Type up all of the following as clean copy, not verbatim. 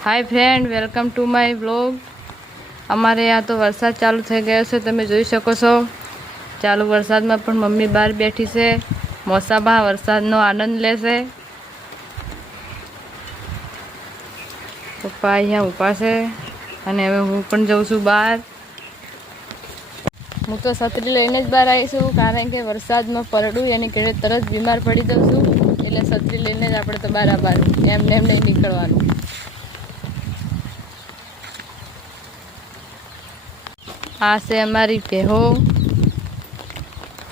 Hi friend, welcome to my blog. अमारे यहाँ तो वरसाद चालू થઈ ગયો છે, તમે જોઈ શકો છો। ચાલુ વરસાદમાં પણ મમ્મી બહાર બેઠી છે, મોસામાં વરસાદનો આનંદ લે છે। પપ્પા અહીંયા ઊભા છે અને હવે હું પણ જાઉં છું બહાર। હું તો છત્રી લઈને જ બહાર આવી છું, કારણ કે વરસાદમાં પલડું એની ઘરે તરત બીમાર પડી જાઉં છું, એટલે છત્રી લઈને જ આપણે તો બહાર આવવાનું, એમને એમ નહીં નીકળવાનું। આ છે અમારી ભેહો,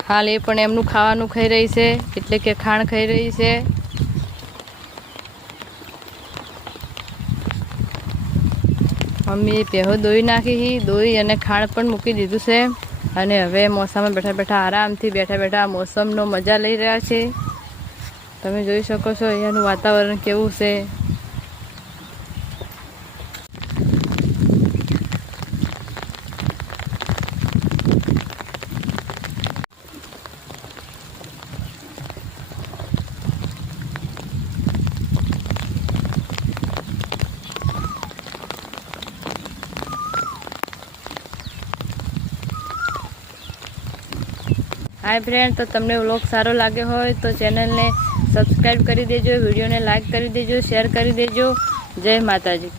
હાલ એ પણ એમનું ખાવાનું ખાઈ રહી છે, એટલે કે ખાણ ખાઈ રહી છે। મમ્મીએ ભેહો દોઈ નાખી, દોઈ અને ખાણ પણ મૂકી દીધું છે અને હવે મોસામાં બેઠા બેઠા આરામથી બેઠા મોસમનો મજા લઈ રહ્યા છે। તમે જોઈ શકો છો અહીંયાનું વાતાવરણ કેવું છે। हाय फ्रेंड, तो तमने व्लॉग सारो लागे हो तो चैनल ने सब्सक्राइब कर दीजिए, वीडियो ने लाइक कर दीजिए, शेयर कर दीजिए। जय माताजी।